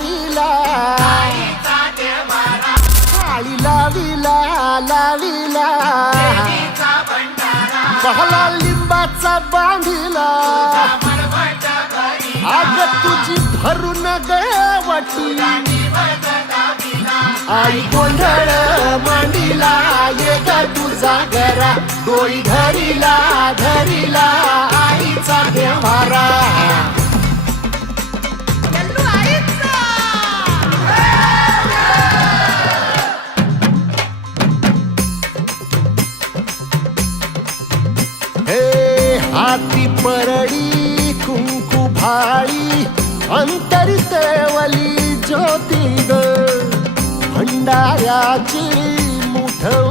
घरीला काळी लावीला लावीला बहला लिंबाचा बांधिला आग तुझी भरून गवटी आई गोंधळ मांडीला ये ग तुझा घरा डोई धरीला धरीला आईचा देवारा हाती परडी कुंकू भाळी अंतरी तेवली ज्योती ग भंडाऱ्याची मुठव